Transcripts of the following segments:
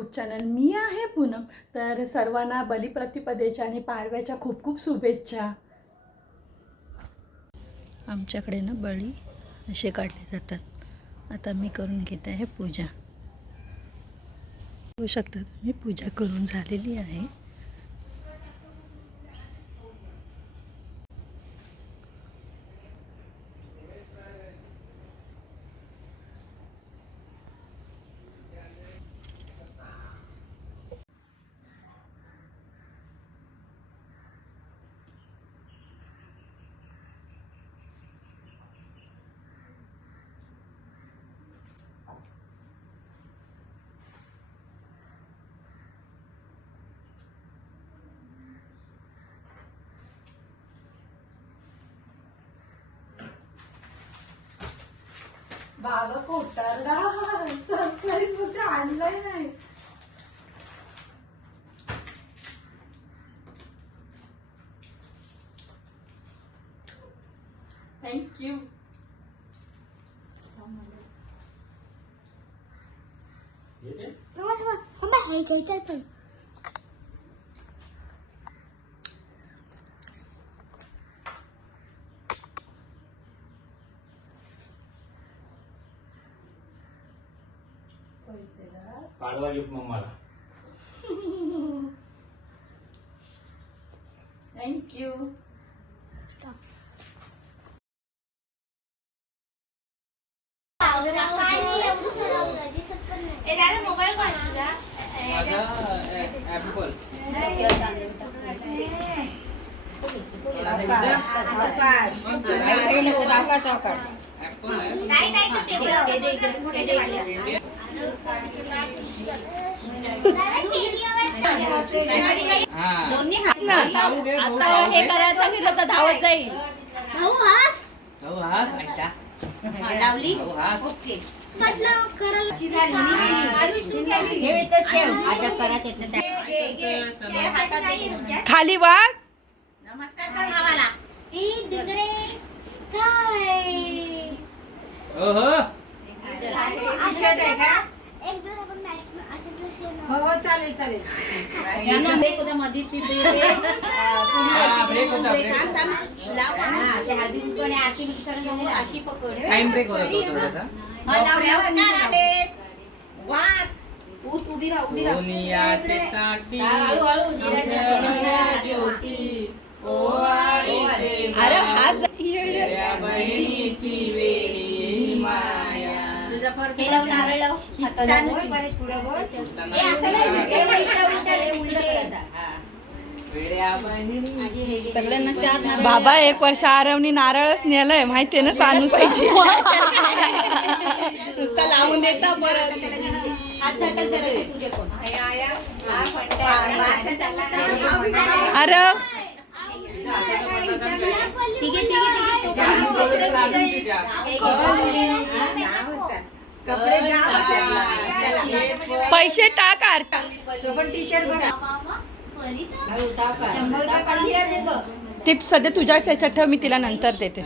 YouTube channel मी आहे पूनम. तर सर्वांना बलिप्रतिपदेच्या आणि पाडव्याच्या खूप खूप शुभेच्छा. आमच्याकडे ना बळी असे काढले जातात. आता मी करून घेत आहे पूजा. होऊ शकता तुम्ही पूजा करून झालेली आहे. बाबा खोटारडा सरप्राईज बोलते आणलाय नाही थँक्यू पाडवा गिफ्ट मम्माला. थँक्यू माझा ऍपल ऍपल हा आता हे करायचं सांगितलं तर धावत जाईल भाऊ हास ऐका लावली भाऊ हास ओके खाली वाघ नमस्कार कर भावाला काय ओहो शर्ट आहे का एक दोन आपण मॅच असे हो चालेल चालेल. यांना ब्रेक होता मध्ये तिथे हा, अशी पकड. टाइम ब्रेक होता तो थोडासा. ऊस उभी राहा उभी राहा. सोनियाचे ताटी हळू, हळू, सोन्याच्या ज्योती. ओवाळीते हे लाव नारळ लाव हाताला बोल. हे असं नाही, हे. उलटं, उलटं, हे उलटं करायचं. वेड्या बहिणी. सगळ्यांना चार नारळ बाबा एक वर्ष आरवनी नारळच नेलंय माहितीये ना सानूचाची नुसता लावून देता परत. हात झटक जरा तुझे पण. आरव तिघे तिघे तिघे तो पैसे टाक आरती शंभर रुपये पाहिजे असेल बघ. ते सध्या तुझ्या त्याच्यात ठेव मी तिला नंतर देते.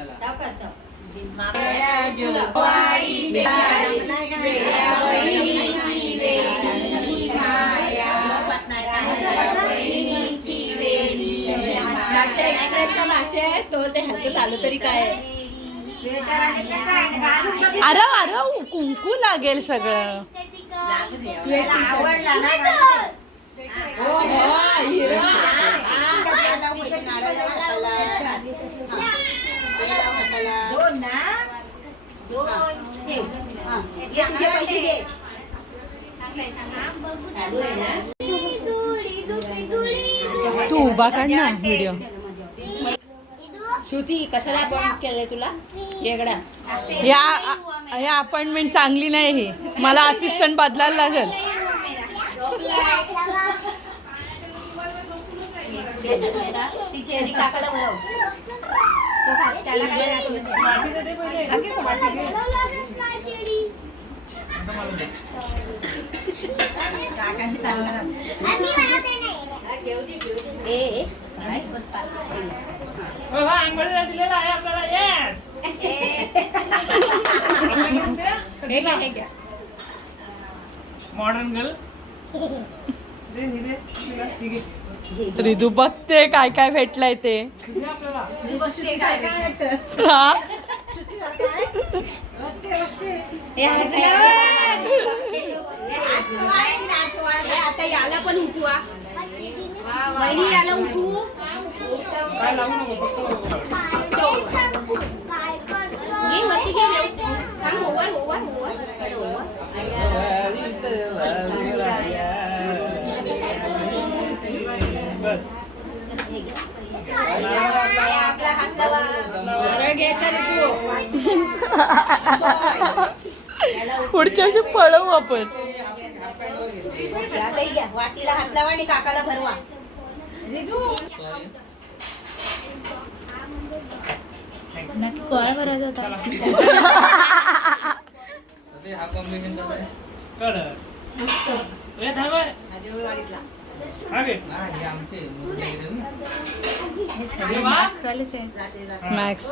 असे आहे, तो ते ह्याचं झालं तरी काय आहे? अरे अरे कुंकू लागेल सगळं. हो, तू उभा काढ ना व्हिडिओ श्रुती कशाला बंद केलंय तुला वेगळा या या अपॉइंटमेंट चांगली नाही ही मला असिस्टंट बदलायला लागेल तिची आधी काकाला बोलाव तो खा- त्याला काय दाखवत? आगे कोणाचं आहे? काकांनी ए, काय? बस पाहिलं. आंघोळीला दिलेला आहे आपल्याला. येस हे घ्या हे घ्या. Modern girl. रिदू बघते काय काय भेटलंय ते. हे आता याला पण उठवा. वहिनी याला उठवू? काय लागू नको आपला हात लावा नारळ घ्यायचा रे तू पुढच्या वर्षी पळवू आपण. वाटीला हात लावा आणि काकाला भरवा. मॅक्स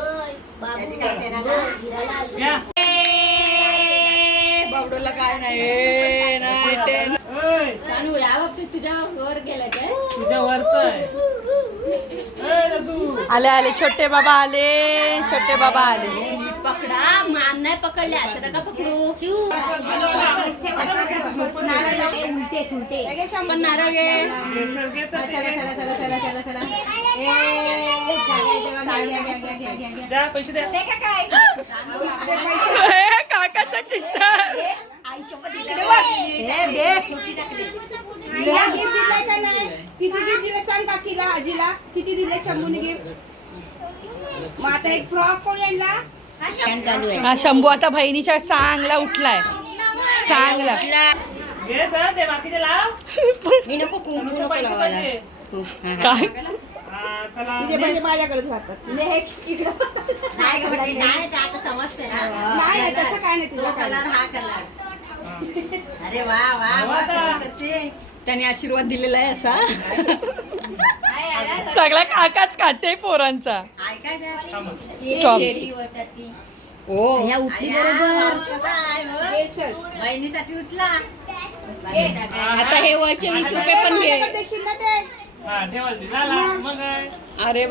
घ्या. बावडोला काय नाही सानू या बाबतीत तुझ्या वर गेलाय काय? तुझ्या वरच आहे. ए, दादू. आले आले. छोटे बाबा आले. छोटे बाबा आले. पकडा. मान नाही पकडले. असं नका पकडू. शिव. नारळ. घे, उलटे सुलटे पण नारळ घे चल, घे, चल, चला घे. चला चला चला चला चला ए, घ्या, घ्या, घ्या, घ्या, घ्या, घ्या, घ्या. द्या पैसे द्या ते का काय हे, काकाच्या खिशात तिला गिफ्ट दिलाय का नाही किती गिफ्ट दिले सांग काकीला आजीला किती दिले शंभूने गिफ्ट मग आता एक फ्रॉक कोण आणला? हा शंभू आता बहिणीच्या चांगला उठलाय. चांगला. मी नको कुंकू नको लावायला. काय हा, म्हणजे माझ्याकडेच राहतात. नेक्स्ट इकडं. नाही गं, नाही, नाही, ते आता समजते ना. नाही नाही तसं काय नाही तुझा कलर हा कलर. अरे वा वा करते. त्याने आशीर्वाद दिलेला आहे असा. सगळा काकाच खाते पोरांचा. स्टॉप ती. हो या उठली बरोबर. उठला. आता हे वरचे वीस रुपये पण घे. हा अरे